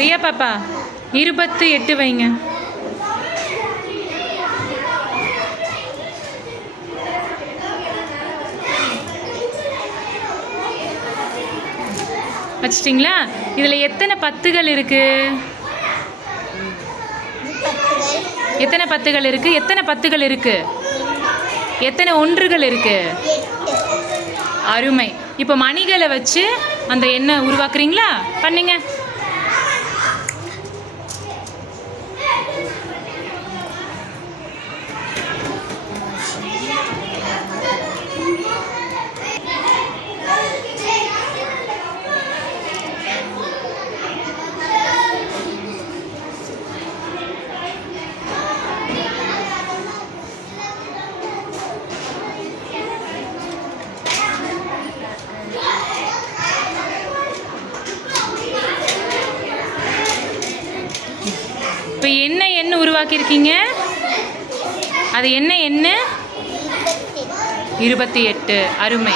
ரியா பாப்பா 28 வைங்க. வச்சிட்டிங்களா? இதில் எத்தனை பத்துகள் இருக்கு? எத்தனை பத்துகள் இருக்கு? எத்தனை பத்துகள் இருக்கு? எத்தனை ஒன்றுகள் இருக்கு? அருமை. இப்போ மணிகளை வச்சு அந்த எண்ணை உருவாக்குறீங்களா? பண்ணுங்க. இப்போ என்ன எண்ணெய் உருவாக்கியிருக்கீங்க? அது என்ன எண்ணெய்? 28. அருமை.